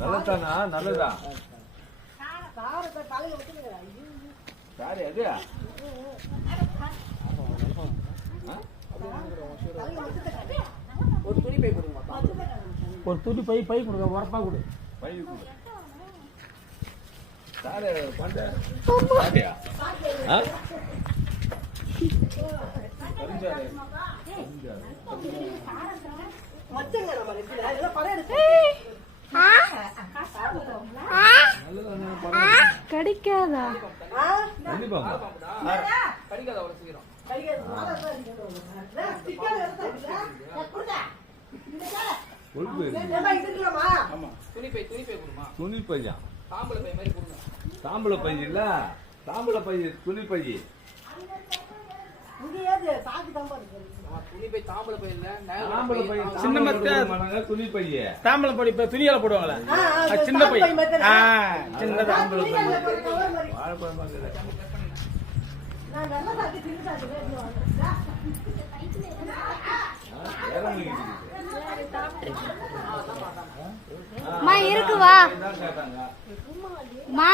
நல்லதானா? நல்லதா சாரி அது ஒரு துணி பை கொடுங்க. ஒரு துணி பை கொடுங்க. உரப்பா கொடு. பை கொடு. சாரி பண்ண சாரியா? சரிஞ்சாரு. மச்சங்க நம்ம ரெடில இதெல்லாம் படம் எடுத்து. கடிக்காதா? கண்டிப்பா கடிக்காத அவ்வளவு சீக்கிரம். துணி பையா? தாம்பளை பை மாதிரி கொடுங்க. தாம்பளை பை இல்ல, தாம்பளை பை துணி பை. துணி பை தாம்பளை பை இல்ல, தாம்பளை பை சின்ன மத்த துணி பை. தாம்பளை பை இப்ப துணியால போடுவாங்களே சின்ன பை. சின்ன தாம்பளை பை. வாழைப்பழம் மாதிரி. மா இருக்குவா மா